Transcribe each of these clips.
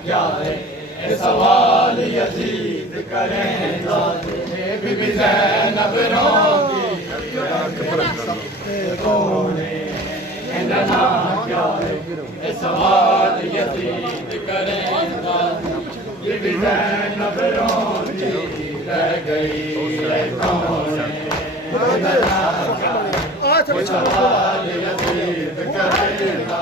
क्या है ये सवाल यजीद करेंदा बीबी ज़ैनब रोंदी कौन है इनका क्या है ये सवाल यजीद करेंदा बीबी ज़ैनब रोंदी रह गई है कौन है ये सवाल यजीद करेंदा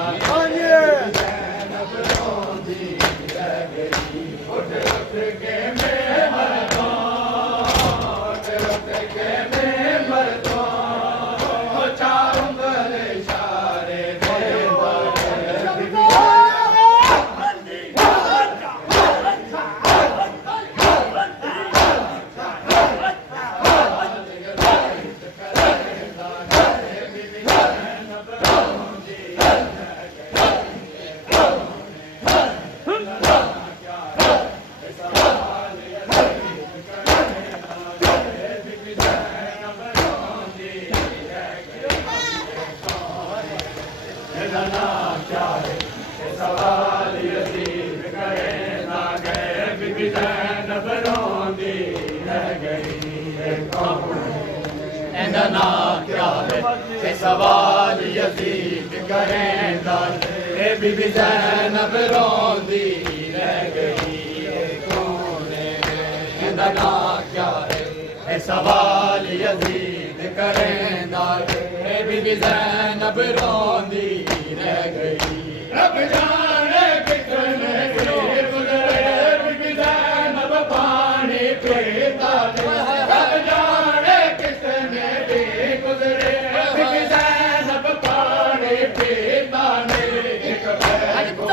सवाल यजीद करेंदा बीबी ज़ैनब रोंदी रह गई है कौन है इनका नाम क्या है सवाल यजीद करेंदा बीबी ज़ैनब रोंदी रह गई रब जाने कितने दिन गुज़रे बीबी ज़ैनब पानी पीता रब जाने कितने दिन गुज़रे बीबी ज़ैनब पानी पीता एक पैर को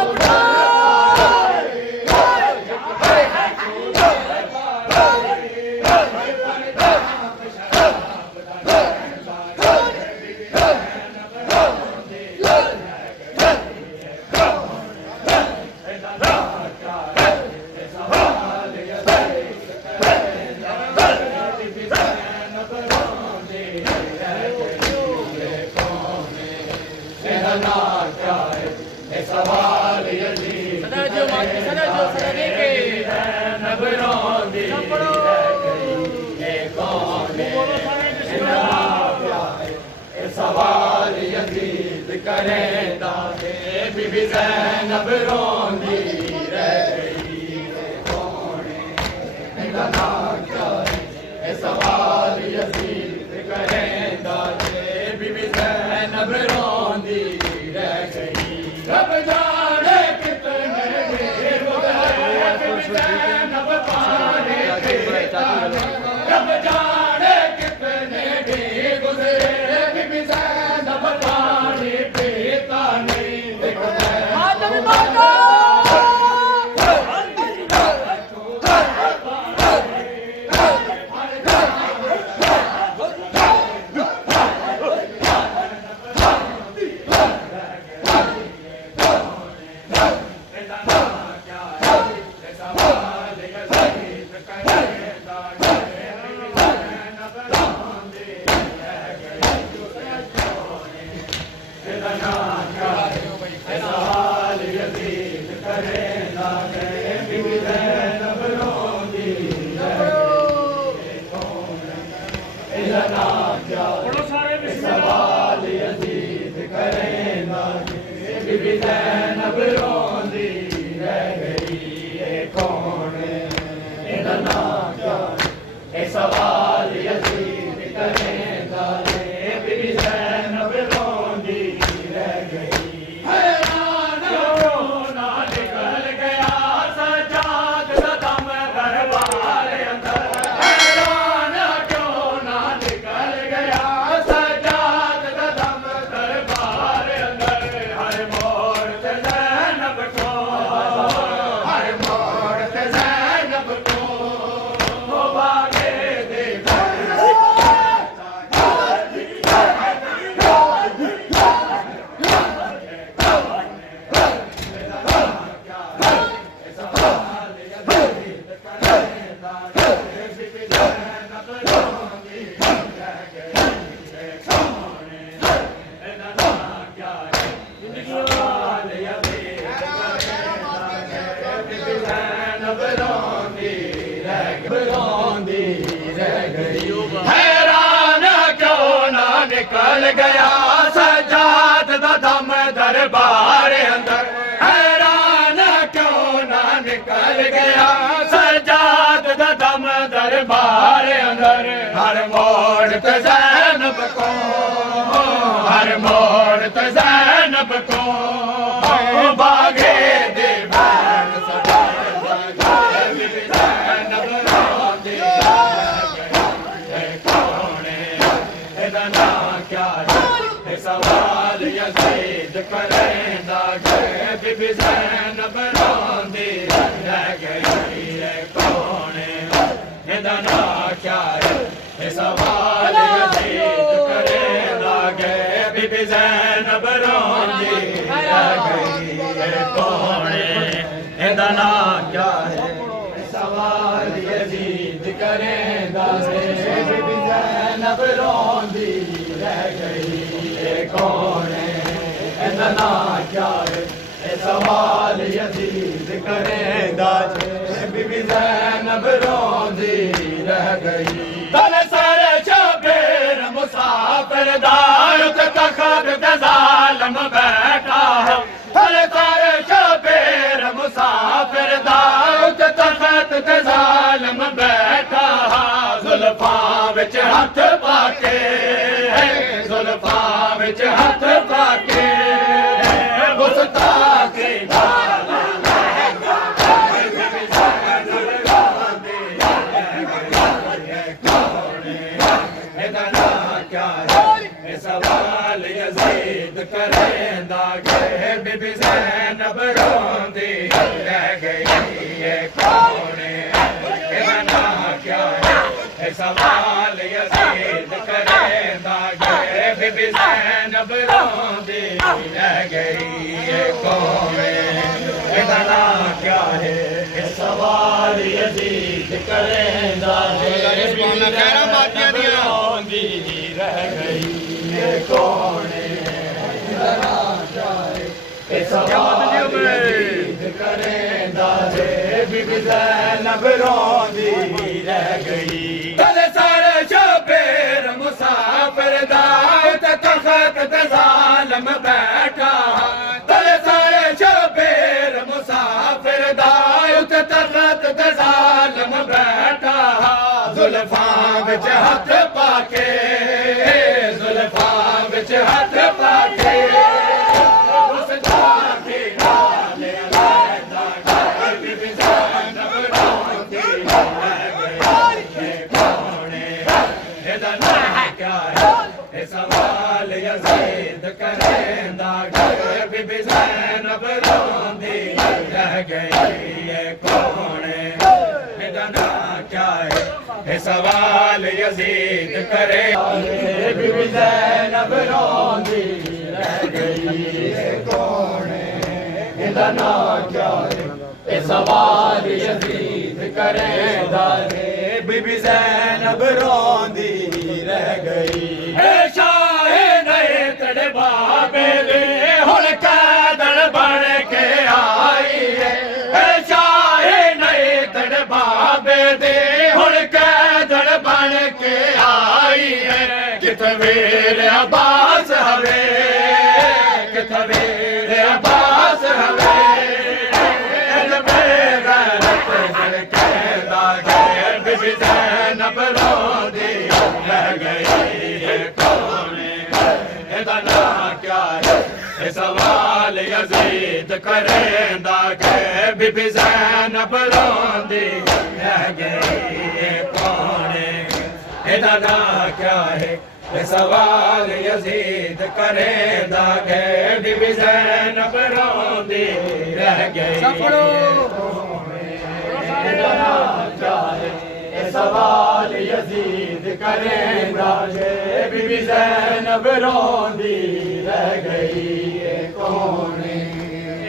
सवाल यजीद करेंदा बीबी ज़ैनब रोंदी रह गई कौन है इनका नाम क्या है सवाल यजीद करेंदा बीबी ज़ैनब रोंदी रह गई रब जाने कितने दिन गुज़रे बीबी ज़ैनब पानी पीता रब जाने कितने दिन गुज़रे पानी पीता नहीं सवाल यजीद करेंदा बीबी ज़ैनब रोंदी रह गई है कौन इनका नाम क्या है सवाल यजीद करेंदा बीबी ज़ैनब रोंदी रह गई हैरान क्यों ना निकल गया सजाद का दम दरबार अंदर हैरान क्यों ना निकल गया Individual रोंदी रह गई। हैरान क्यों ना निकल गया सजाद दा दम दरबार अंदर। हैरान क्यों ना निकल गया सजाद दा दम दरबार अंदर। हर मोड़ ते ज़ैनब को, हर मोड़ ते ज़ैनब को बागे दे बैठ सजाए ज़ैनब रोंदी कौने एदा नां क्या है सवाल यज़ीद करेंदा बीबी ज़ैनब रोंदी रह गई कौने एदा नां क्या है सवाल यज़ीद करेंदा बीबी ज़ैनब रोंदी रह गई कौने एदा नां क्या है सवाल यज़ीद करेंदा बीबी ज़ैनब रोंदी रह गई कौने एदा नां क्या है सवाल यज़ीद करेंदा बीबी ज़ैनब रोंदी रह गई। तल सर शबीर मुसाफिर दारुत तख्त ते ज़ालिम बैठा है। तल सर शबीर मुसाफिर दारुत तख्त ते ज़ालिम बैठा है। ज़ुल्फ़ां विच हथ पाके, ज़ुल्फ़ां विच हथ पाके गुस्ताखी सवाल यज़ीद करेंदा बीबी ज़ैनब रोंदी रह गई कौने एदा नां क्या है सवाल यज़ीद करेंदा बीबी ज़ैनब रोंदी रह गई कौने एदा नां क्या है सवाल यज़ीद करेंदा रोंदी रह गई कौने सवाल यज़ीद करेंदा बीबी ज़ैनब रोंदी रह गई। तल सर शबीर मुसाफिर दारुत तख्त ते ज़ालिम बैठा। तल सर शबीर मुसाफिर दारुत तख्त ते ज़ालिम बैठा। ज़ुल्फ़ां विच हथ पाके, ज़ुल्फ़ां विच हथ पाके गुस्ताखी नाल अलैदा बीबी ज़ैनब रोंदी रह गई कौने एदा नां क्या है सवाल यज़ीद करेंदा बीबी ज़ैनब रोंदी रह गई कौने एदा नां क्या है सवाल यज़ीद करे बीबी ज़ैनब रोंदी रह गई कौने एदा नां क्या है सवाल यज़ीद करेंदा बीबी ज़ैनब रोंदी रह गई। शाहे नए तड़े बाबे दे हुण कैदन बन के आई है। शाहे नए तड़े बाबे दे हुण कैदन बन के आई है। किथे वीर अब्बास हवे, किथे वीर अब्बास हवे बीबी ज़ैनब रोंदी रह गई कौने एदा नां क्या है सवाल यज़ीद करेंदा बीबी ज़ैनब रोंदी रह गई कौने एदा नां क्या है सवाल यज़ीद करेंदा बीबी ज़ैनब रोंदी रह गई सवाल यज़ीद करेंदा बीबी ज़ैनब रोंदी रह गई कौने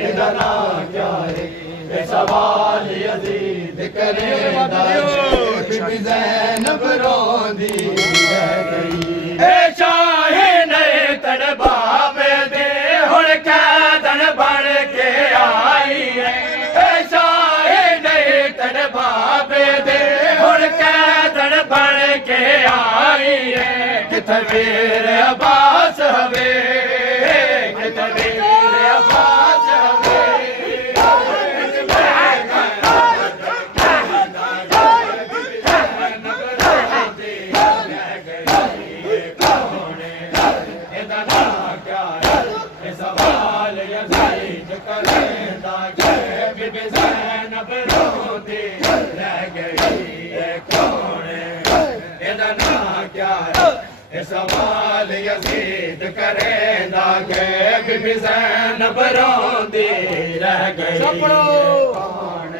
एदा नां क्या है सवाल यज़ीद करेंदा बीबी ज़ैनब रोंदी रह गई। शाहे नए तड़ बाबे दे हुण कैदन बन के आई है। शाहे नए तड़ बाबे दे हुण यजीद करेंदा गए बीबी ज़ैनब रोंदी रह गई कौन इहदा नाम क्या है ये सवाल यजीद करेंदा गए बीबी ज़ैनब रोंदी रह गई कौन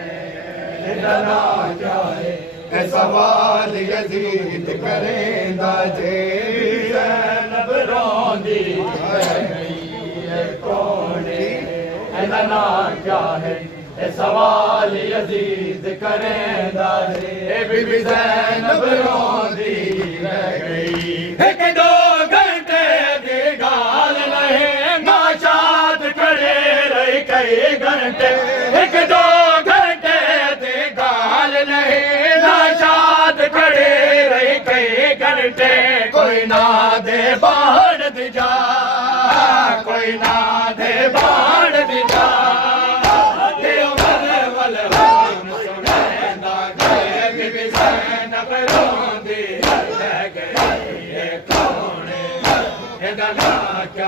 इहदा नाम क्या है ये सवाल यजीद करेंदा जे ज़ैनब रोंदी रह गई कौन इहदा नाम क्या है ये सवाल यजीद करेंदा जे बीबी ज़ैनब रोंदी रह गई एक दो घंटे दी गाल नहीं नाशाद खड़े रही कई घंटे एक दो घंटे दी गाल नहीं नाशाद खड़े रही कई घंटे कोई ना दे बाढ़ दी जा कोई ना दे बाढ़ दी जा क्या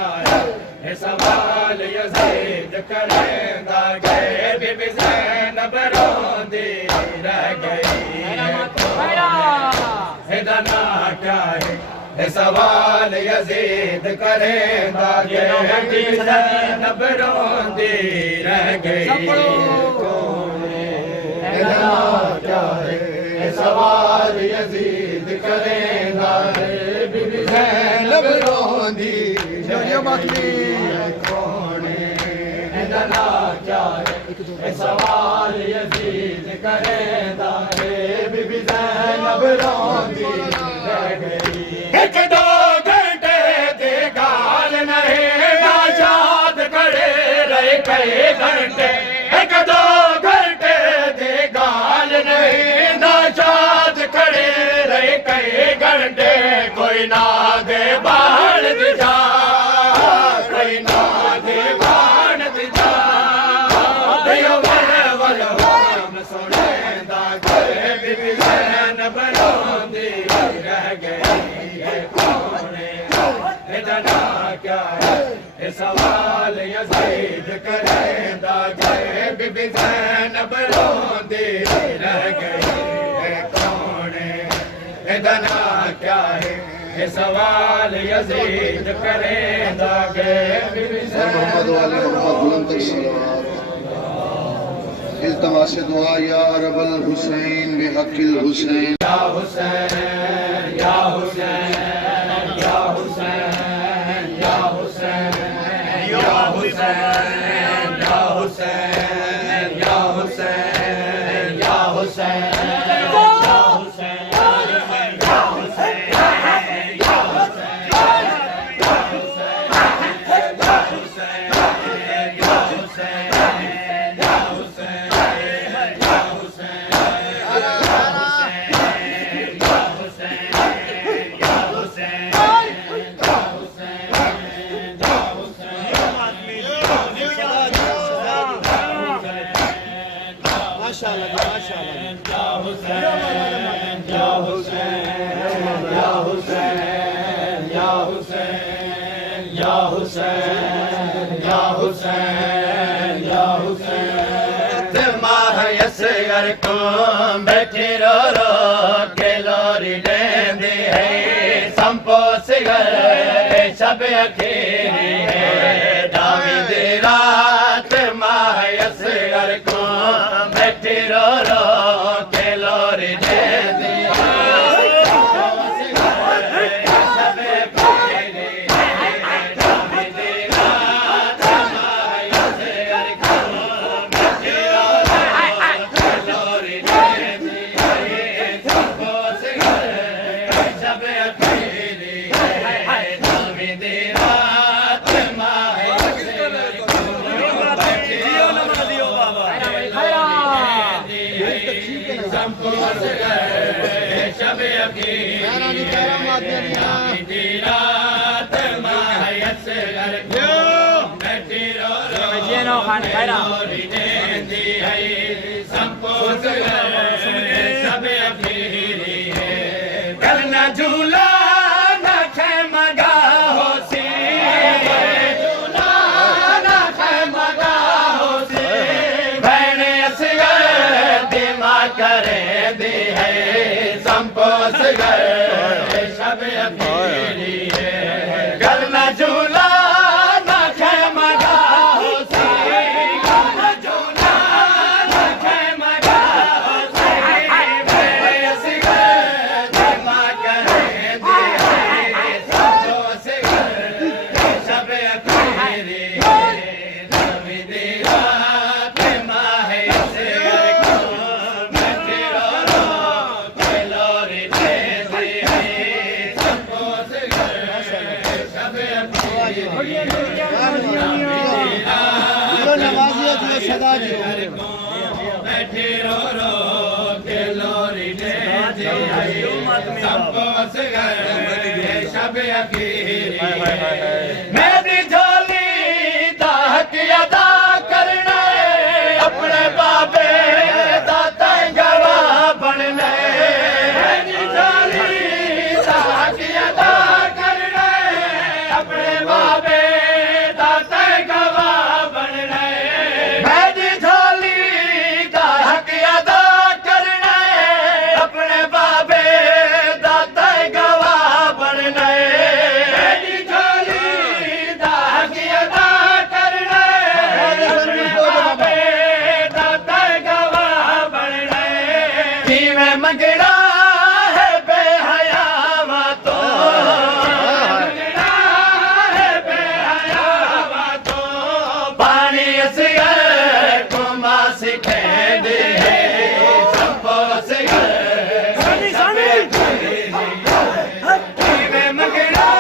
है सवाल यजीद करेंदा गए बीबी ज़ैनब रोंदी रह गई इहदा नाम क्या है सवाल यजीद करेंदा गए बीबी ज़ैनब रोंदी रह गई इहदा नाम क्या है सवाल यजीद करेंदा गए बीबी ज़ैनब रोंदी कौन इहदा नाम क्या है सवाल यजीद करेंदा गए बीबी ज़ैनब रोंदी रह गई एक दो घंटे दे गाल नहीं नाशाद खड़े रहे कई घंटे एक दो घंटे दे गाल नहीं नाशाद खड़े रहे कई घंटे कोई ना दे बाढ़ दी जा कोई ना दे बाढ़ दी जा दियो वल हम सुनेंदा गए बीबी ज़ैनब रोंदी रह गई कौन इहदा नाम क्या है सवाल यजीद करेंदा गए बीबी ज़ैनब रोंदी रह गई कौन इहदा नाम क्या है सवाल यजीद करेंदा गए बीबी मोहम्मद वाले मोहम्मद बुलंद तक सलावत इल्तमास दुआ या रब्बल हुसैन बिहक़्क़िल हुसैन या हुसैन या हुसैन या हुसैन या हुसैन या हुसैन या हुसैन या हुसैन या हुसैन को बैठी रो रो के लोरी लेंदी है संपो सिगर शब अखीरी है दावी दी रात मायसगर को बैठी रो रो के लोरी लेंदी करना झूला न खे मगा हो सी झूला न खे सदा जी बैठे रो रो के लोरी लेंदे सबको असगर शब अखीरी मेरी झोली दा हक अदा करना अपने बाबे दा गवा बनना मेरी झोली दा हक अदा करना अपने बाबे दा गवा बनना मेरी झोली दा हक अदा करना अपने बाबे दा गवा बनना मेरी झोली दा हक अदा करना अपने बाबे दा गवा बनना किवें मंगड़ा है बेहयावा तो मंगड़ा है बेहयावा तो पानी असगर कुमा सिखे दे सबको असगर किवें मंगड़ा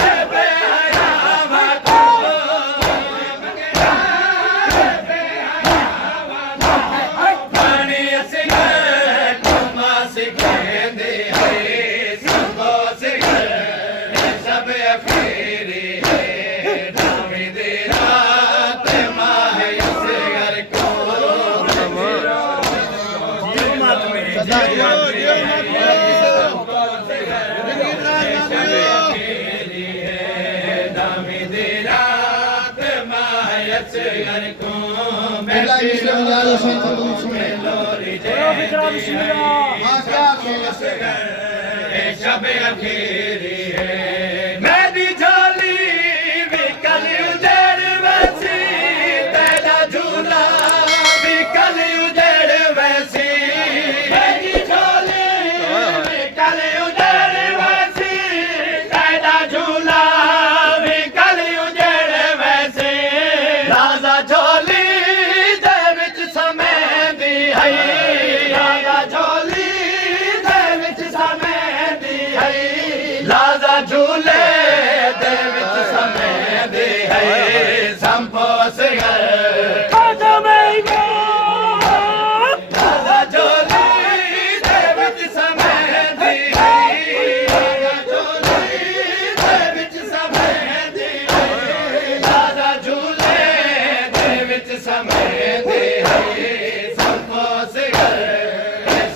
है बेहयावा तो मंगड़ा है बेहयावा तो पानी असगर कुमा सिखे दे सबको असगर सब अखीरी नामी दे रात माह असगर को सदा जी नामी दे रात माह असगर को अल्लाह की सलाह से कबूल सुने लोरी शब अखीरी मेरी झोली भी कल उजड़ वैसी तेरा झूला भी कल उजड़ वैसी मेरी झोली भी कल उजड़ वैसी तेरा झूला भी कल उजड़ वैसे राजा झोली दे विच समय दी है राजा झोली दे विच समय दी है राजा झूले दे विच समय दी है संभो असगर राजा झोली दे विच समय दी है राजा झोली दे विच समय दी है राजा झूले दे विच समय दी है संभो असगर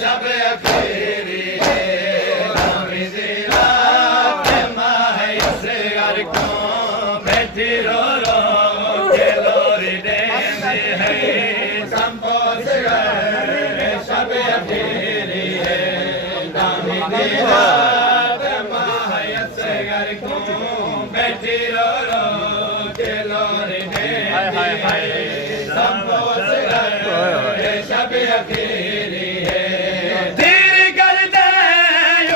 शब अखीरी नामी दी रात माह असगर को बैठी रो रो के लोरी देंदे है संभो असगर शब अखीरी नामी दी रात माह असगर को बैठी रो रो के लोरी देंदे है संभो असगर शब अखीरी तीर करदे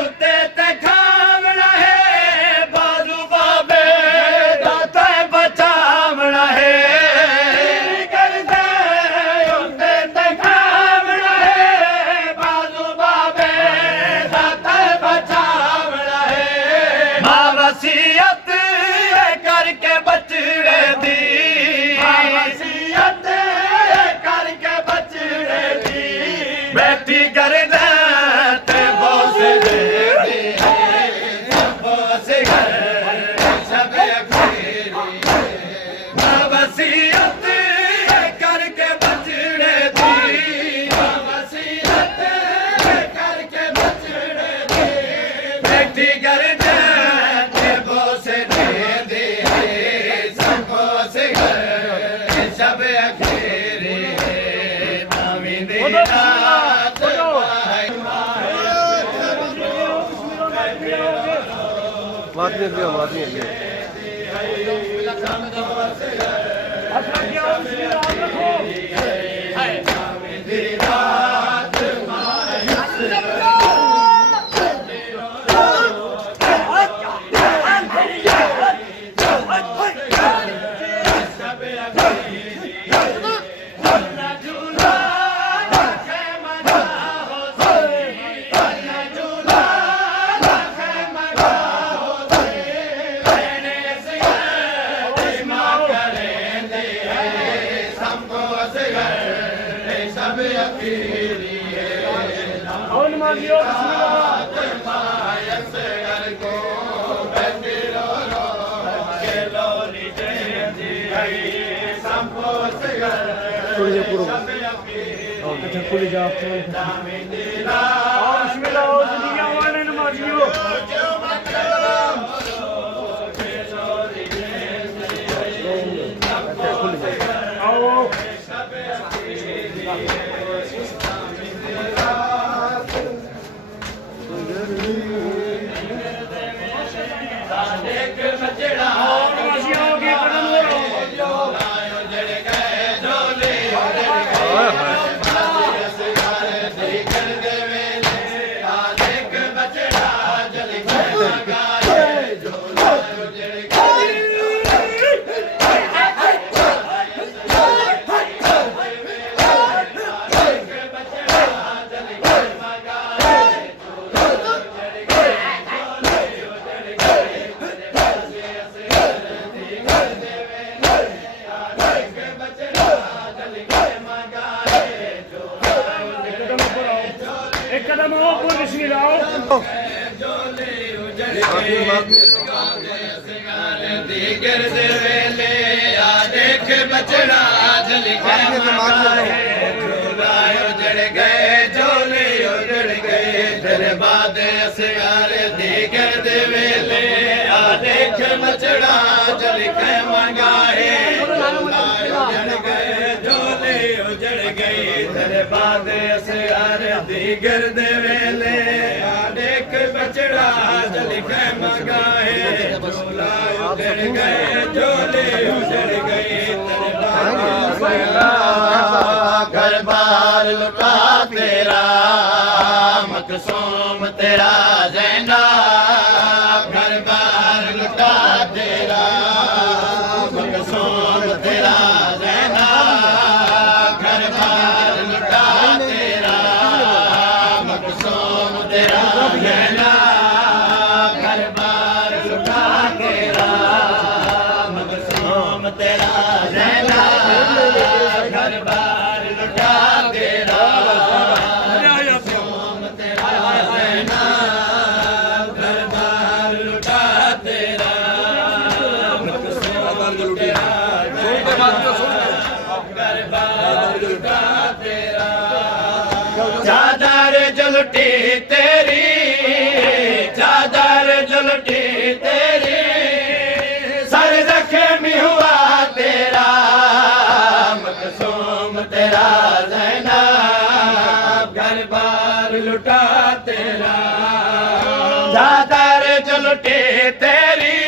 उत्ते ते खावना है बाजू बाबे दा ते बचावना है तीर करदे उत्ते ते खावना है बाजू बाबे दा ते बचावना है मां वसीयत करके बचड़े दी वसीयत करके बचड़े दी बैठी कर दे ते बोस दे बोस घर सब अखीरी वसीयत करके बचड़े दी वसीयत करके बचड़े दी बैठी कर दे ते बोस दे सब बोस घर सब अखीरी नामी दे रात बात नहीं संभो घर बार लुटा तेरा मकसूम तेरा ज़ैनब घर बार लुटा तेरा मकसूम तेरा ज़ैनब घर बार लुटा तेरा मकसूम तेरा ज़ैनब घर बार लुटा तेरा मकसूम तेरा ज़ैनब घर बार लुटा तेरा मकसूम तेरा ज़ैनब घर बार लुटा तेरा मकसूम तेरा घर बार लुटा तेरा चादर जुलटी तेरी चादर जुलटी तेरी सर जख्मी हुआ तेरा मकसूम तेरा ज़ैनब घर बार लुटा तेरा चादर जुलटी तेरी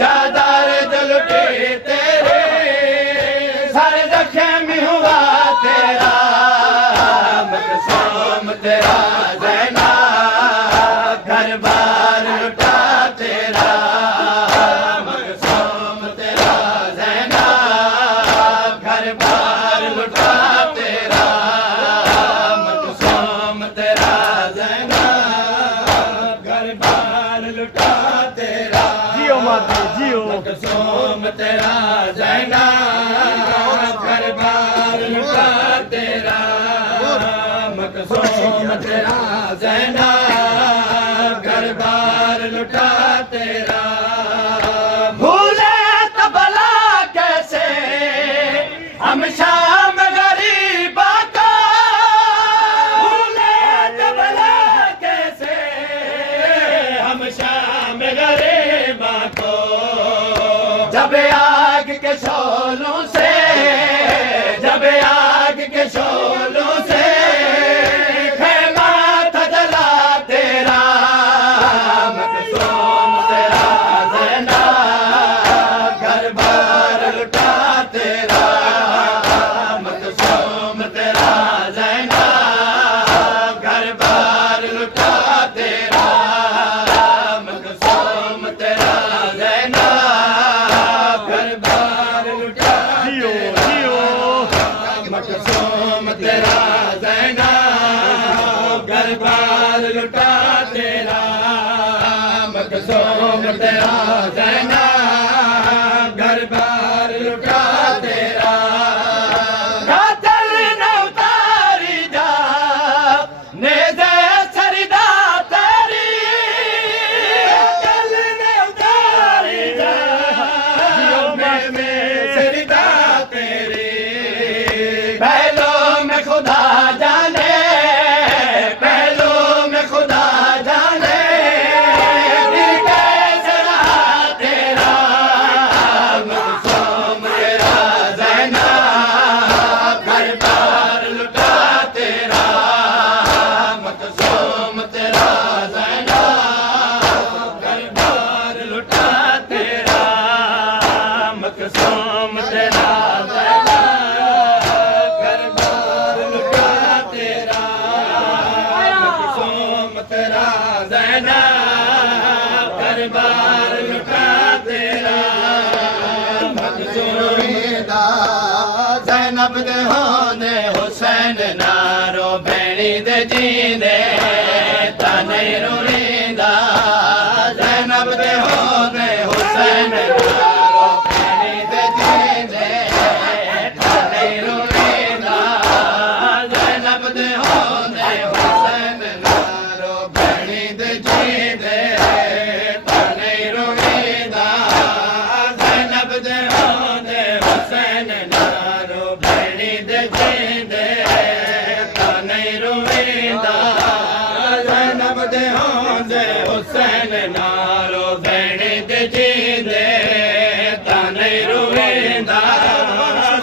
चादर जुलटी तेरी सर जख्मी हुआ तेरा मकसूम तेरा ज़ैनब घर बार लुटा तेरा मकसूम तेरा ज़ैनब घर बार लुटा तेरा मकसूम तेरा ज़ैनब घर बार लुटा तेरा जियो माता जियो मकसूम तेरा ज़ैनब घर बार लुटा तेरा मकसूम तेरा ज़ैनब घर बार लुटा तेरा भूले तो भला कैसे हम शाम गरीबा का भूले तो भला कैसे हम शाम गरीबा को जब आग के शोलों से जब आग के शोलों से खेमा था जला तेरा मकसूम तेरा ज़ैनब घर बार लुटा तेरा मकसूम तेरा ज़ैनब घर बार लुटा तेरा मकसूम तेरा ज़ैनब घर बार लुटा जियो जियो मकसूम तेरा ज़ैनब घर बार लुटा तेरा मकसूम तेरा ज़ैनब घर बार लुटा तेरा कातिल न उतार ज़ैनब दे होंदे हुसैन नारो भेणी दे जींदे ता नहीं रुलींदा ज़ैनब दे होंदे हुसैन नारो भेणी दे जींदे ता नहीं रुलींदा ज़ैनब दे होंदे हुसैन नारो भेणी दे जींदे ता नहीं रुलींदा ज़ैनब दे होंदे हुसैन नारो भेणी दे जींदे ता नहीं रुलींदा ज़ैनब दे होंदे हुसैन नारो भेणी दे जींदे ता नहीं रुलींदा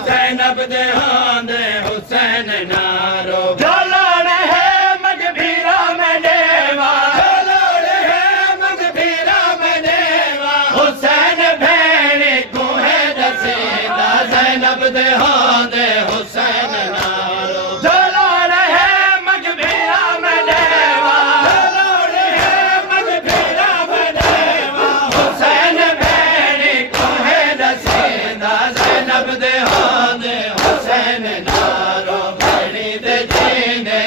ज़ैनब दे होंदे हुसैन नारो जलाल है मगबीरा में देवा जलाल है मगबीरा में देवा हुसैन भेणी को है दसीदा ज़ैनब दे होंदे हुसैन नारो जलाल है मगबीरा में देवा जलाल है मगबीरा में देवा हुसैन भेणी को है दसीदा ज़ैनब दे होंदे हुसैन नारो भेणी दे जींदे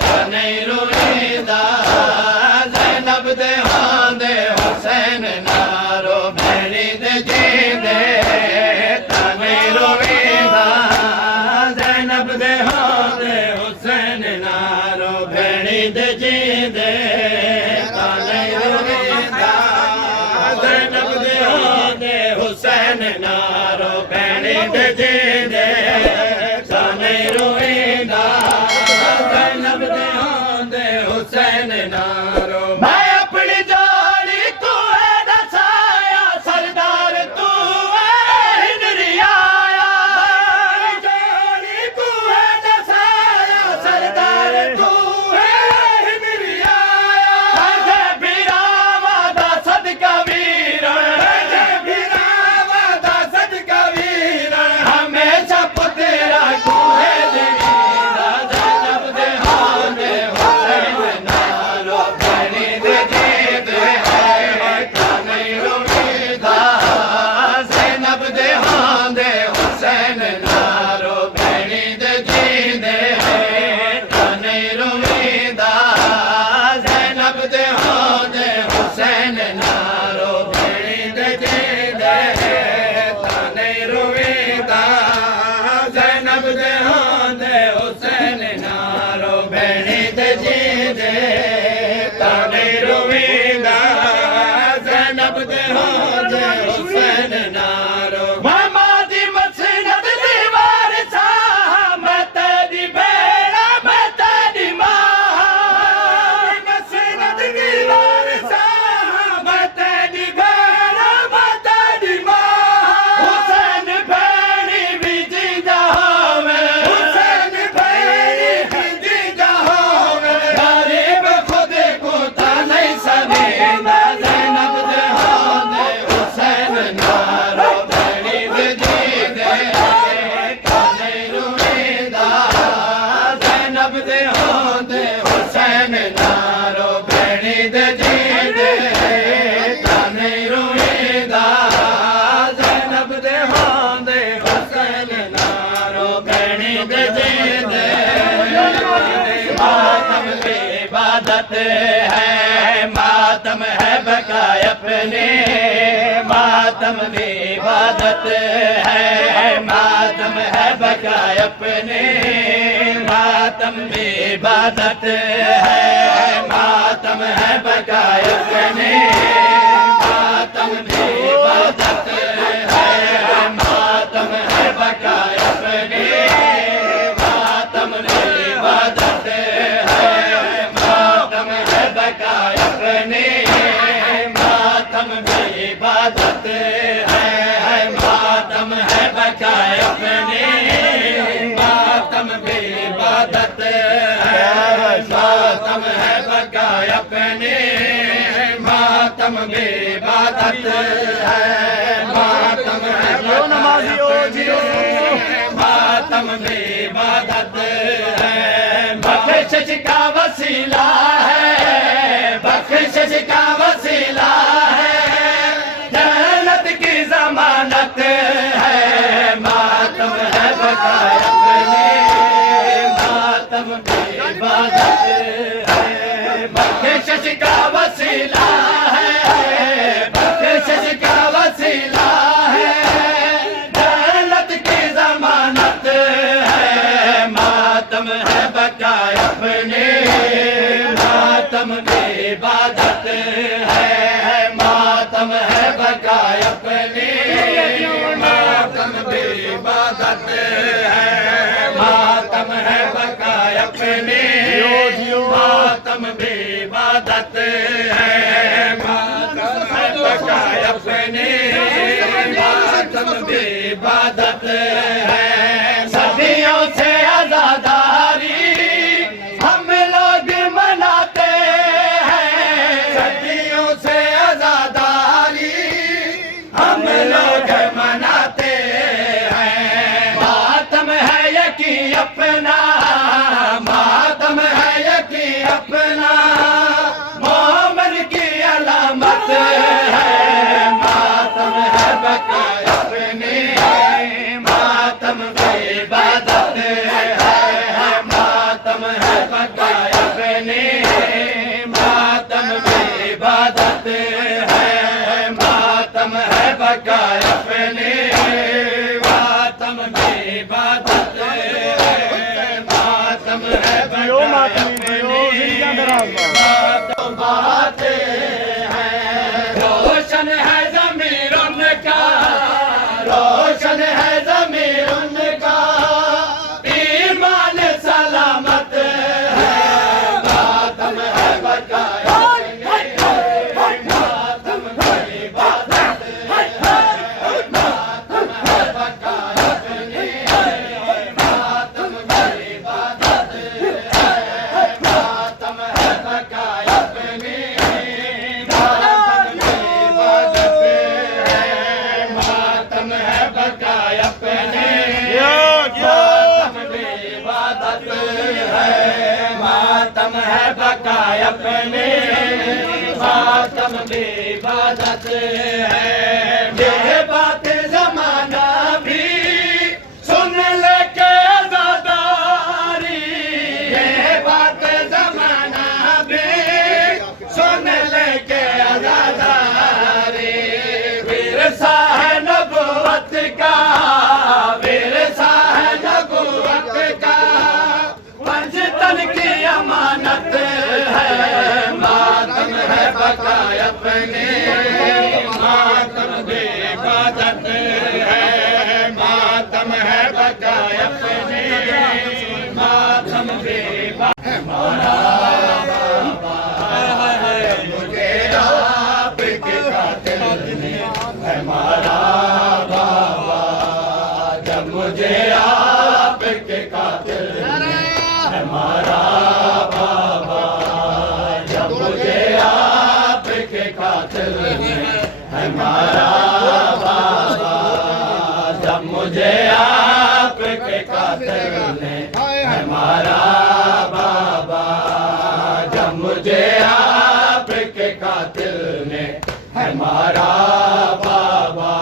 ता नहीं रुलींदा ज़ैनब दे होंदे हुसैन नारो भेणी दे जींदे ता नहीं रुलींदा ज़ैनब दे होंदे हुसैन नारो भेणी दे जींदे ता नहीं रुलींदा ज़ैनब दे होंदे हुसैन नारो भेणी दे जींदे ता नहीं रुलींदा ज़ैनब दे होंदे हुसैन नारो मैं अपनी जोड़ी तू है दसाया सरदार तू है हिंदरियाया जोड़ी तू है दसाया सरदार तू है हिंदरियाया जय बिरावा दा सदका वीरण जय बिरावा दा सदका वीरण हमेशा पुत्रा को है देवीरा ज़ैनब दे होंदे हुसैन नारो भेणी दे जींदे ता नहीं रुलींदा ज़ैनब दे होंदे हुसैन नारो भेणी दे जींदे ता नहीं रुलींदा ज़ैनब दे होंदे हुसैन नारो भेणी दे जींदे ता नहीं रुलींदा ज़ैनब दे होंदे हुसैन नारो भेणी दे जींदे ता नहीं रुलींदा ज़ैनब दे होंदे हुसैन नारो मामा दी मसनद दीवार सा मैं तेरी बेड़ा मैं तेरी मां मसनद दीवार सा मैं तेरी बेड़ा मैं तेरी मां हुसैन भेणी भी जींदा होवे हुसैन भेणी भी जींदा होवे गरीब खुद को ता नहीं सनींदा ज़ैनब दे होंदे हुसैन नारो भेणी दे जींदे ता नहीं रुलींदा ज़ैनब दे होंदे हुसैन नारो भेणी दे जींदे ता नहीं रुलींदा ज़ैनब दे होंदे हुसैन नारो भेणी दे जींदे मातम की इबादत है मातम है बकाय अपने मातम की इबादत है मातम है बकाय अपने मातम की इबादत है मातम है बकाय अपने मातम की इबादत है मातम है बकाय अपने मातम की इबादत है मातम है बकाय अपने मातम की इबादत है मातम है बकाय अपने मातम की इबादत है मातम है बकाय अपने मातम की इबादत है मातम है मातम की इबादत है बख्शिश का वसीला है बख्शिश का वसीला है जन्नत की जमानत है इबादत है, मातम है बका अपने, मातम भी इबादत है, मातम है बका अपने, मातम भी इबादत है। सदियों से आजादारी हम लोग मनाते हैं, सदियों से आजादारी हम लोग मनाते हैं। मातम है यकी अपना, मातम है यकी अपना, मोमिन की अलामत है, मातम है बका अपने, मातम की इबादत है, मातम है बका अपने, मातम की इबादत है, मातम है बका अपने, मातम की इबादत है, मातम है जियो मातमी जियो जिंदा दराज़ बातें हैं। रोशन है ज़मीर उनका, रोशन है ज़मीर उनका, ईमान सलामत है, मातम है बका अपने, मातम की इबादत है, मातम है बका अपने, मातम की इबादत है, मातम है बका अपने, मातम की इबादत है, मातम है बका अपने, मातम की इबादत है, मातम है बका अपने, मातम की इबादत है। ये बात ज़माना भी सुन ले के आज़ादारी, ये बात ज़माना भी सुन ले के आज़ादारी, विरसा है नबूवत का, विरसा है नबूवत का, पंजतन की अमानत है, मातम है बका अपने, मातम की इबादत है, मातम है बका अपने, मातम की इबादत है। मुझे आपके कातिल ने है मारा बाबा, जब मुझे आपके कातिल ने है मारा बाबा, जब मुझे आपके कातिल ने है मारा बाबा, जब मुझे आपके कातिल ने है मारा बाबा, जब मुझे आपके कातिल ने है मारा बाबा,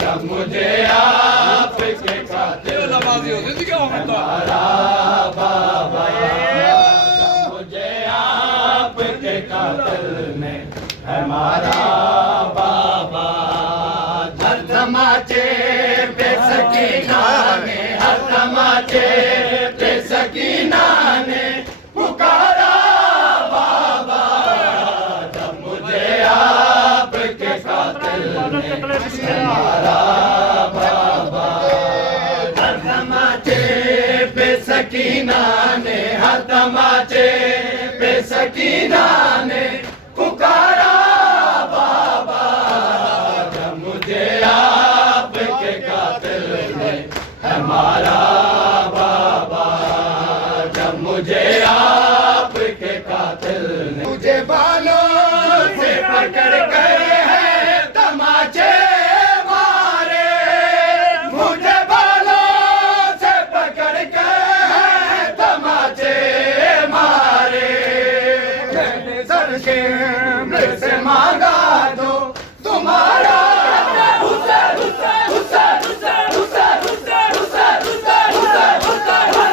जब मुझे आपके कातिल ने है मारा बाबा, जब मुझे आपके कातिल ने है मारा बाबा। हर तमाचे पे सकीना ने, हर तमाचे पे सकीना ने पुकारा बाबा, जब मुझे आपके कातिल ने है मारा बाबा। हर तमाचे पे सकीना ने, हर तमाचे पे सकीना ने पुकारा बाबा, जब मुझे आपके कातिल ने है मारा बाबा, जब मुझे आपके कातिल ने मुझे बालों से पकड़ कर है तमाचे मारे, मुझे बालों से पकड़ कर है तमाचे मारे, मैंने सर के से मांगा दो तुम्हारा हुसैन, हुसैन, हुसैन, हुसैन, हुसैन, हुसैन, हुसैन, हुसैन, हुसैन, हुसैन, हुसैन,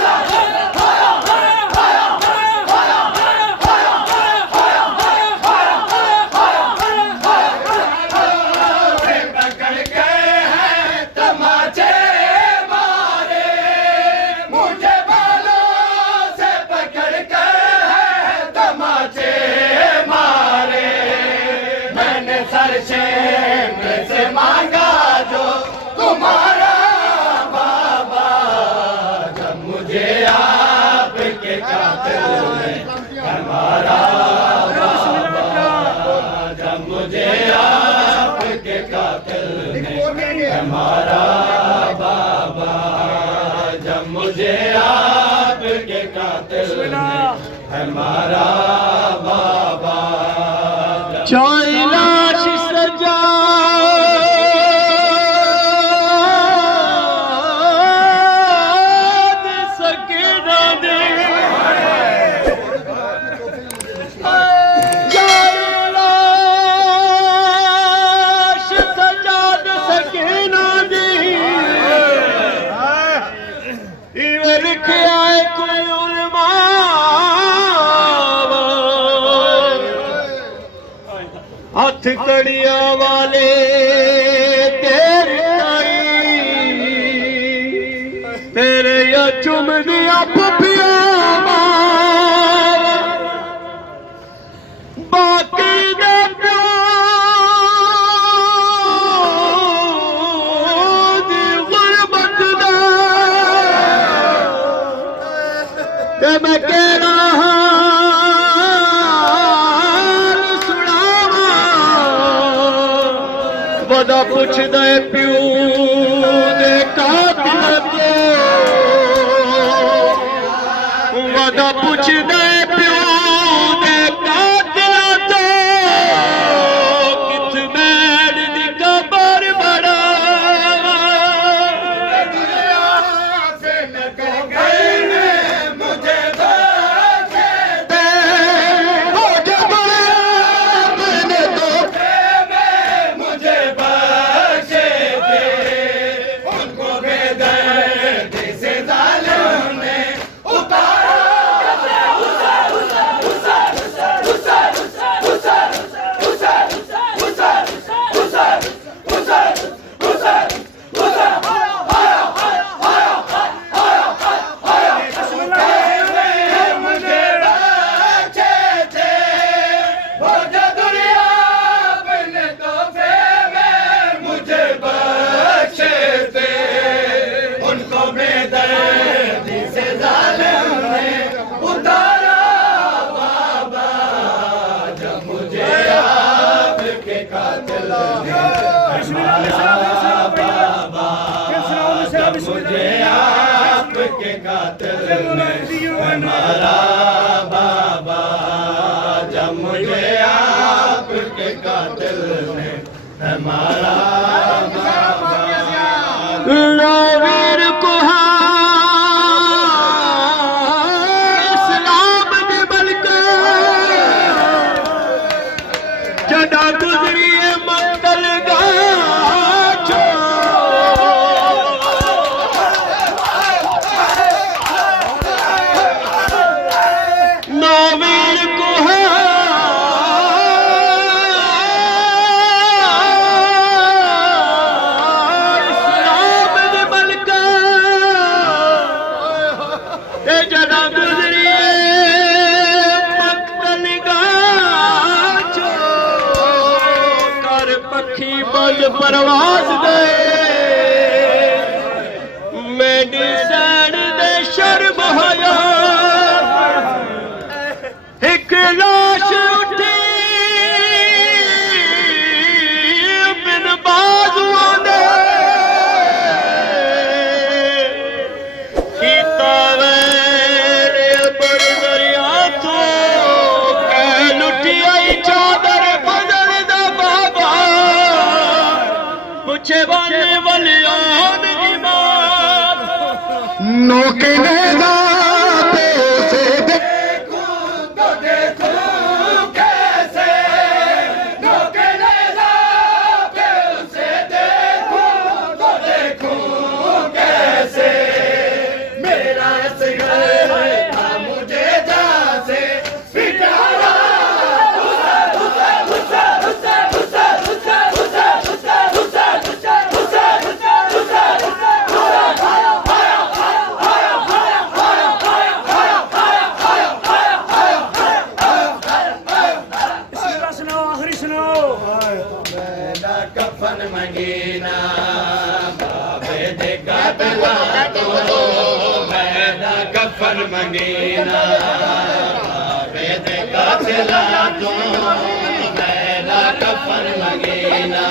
मुझे आपके कातिल ने है मारा बाबा। चाहे लाश सजा सके ना दे, चाहे लाश सजा सके ना दे, इवर के आए कोई उलमा हथ कड़िया वाले तेरे तेरे या चुम दिया पुपिया बाकी दे दी गुरबत दा ते मैं कह रहा वदा पुछदा प्यू दे कातिल तो, वदा पुछदा प्यू दे कातिल तो, किथ मैड दी कबर बड़ा मुझे बख्शे दे, हो जब मैंने तो मुझे बख्शे दे, उनको बेदर्दी से जालिम ने उतारा। मुझे बख्शे थे, वो जो दुनिया अपने तोहफे में मुझे बख्शे थे, उनको बेदर्दी से जालिम ने उतारा बाबा। जब मुझे आपके कातिल ने बाबा, जब मुझे आपके कातिल ने मारा बाबा, जब मुझे आपके कातिल ने मारा बाबा। वीर को इस्लाम दे बलका जड़ा गुजरिए मंगल गाचो, वीर को इस्लाम दे बलका ते जड़ा गुजरिए मंगल गाचो, कर पखी बंद परवाज दे मेरी सैन दे शर्म होया, एक लाश उठी बिन बाजुआं दे, कीता वेरे बड़ दरिया तो कै लुटी आई चादर बदल दा बाबा, पुछे वाले वलियान की बात नौके ने दाते से तो देखूं कैसे, नौके नज़ा पे उसे देखूं तो देखूं कैसे, मेरा असगर था मुझे जहाँ से पिटारा। कफन मंगीना बाबे दे कातला तो, मैदा कफन मंगीना बाबे दे कातला तो, मैदा कफन मंगीना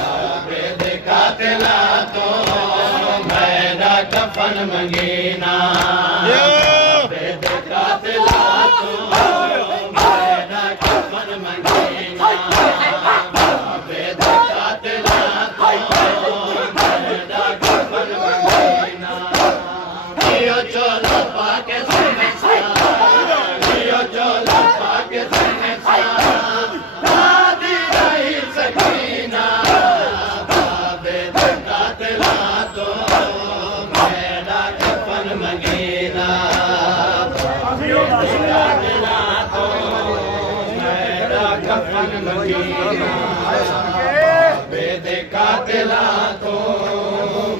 बाबे दे कातला तो, मैदा कफन कफन मंगीना बेद कातिला तो मेरा कफन मंगीना बेद कातिला तो मेरा कफन मंगीना यो चोला पाके सने यो चोला पाके सने दादी रही सकीना बेद कातिला तो मेरा कफन मंगीना बेद कातिला तो मेरा कफन मंगीना बेद कातिला तो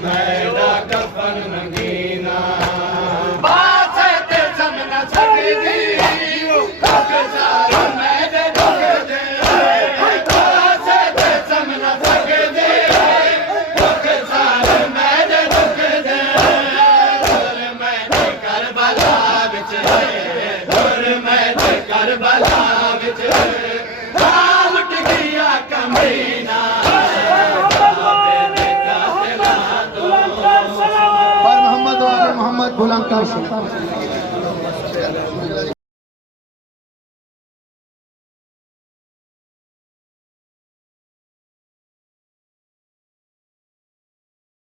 मेरा कफन मंगीना बासे ते समना सकदी सारा मेरे दुख दे बासे ते समना सकदी दुख सारा मेरे दुख दे दुर मैंने करबला विच दुर मैंने करबला विच उठ गया कमीना पर मोहम्मद वाले मोहम्मद बुलंद कर